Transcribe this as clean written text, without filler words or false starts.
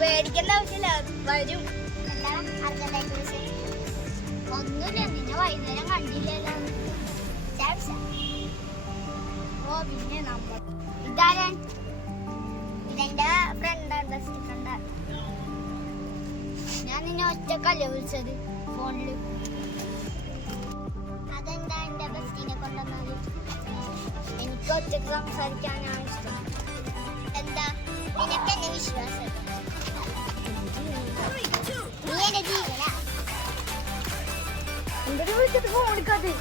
പേടിക്കേണ്ട ആവശ്യമില്ല, വരും. ഒന്നുമില്ല, നിന്നെ വൈകുന്നേരം കണ്ടില്ലല്ലോ. ഓ പിന്നെ നമ്മൾ ഇതാരാൻ? ഇതെന്റെ ഫ്രണ്ടാണ്, ബെസ്റ്റ് ഫ്രണ്ടാണ്. ഞാൻ നിന്നെ ഒറ്റക്കല്ലേ വിളിച്ചത് ഫോണില്. അതെന്താ എന്റെ ബെസ്റ്റിനെ കൊണ്ടുവന്നത്? എനിക്ക് ഒറ്റക്ക് സംസാരിക്കാനാണ് ഇഷ്ടം. എന്താ നിനക്ക് എന്നെ വിശ്വാസം? നീ എന്റെ ജീവനാ. എന്തൊരു വിളിച്ചിട്ട് ഫോൺ എടുക്കാതെ?